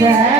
Yeah.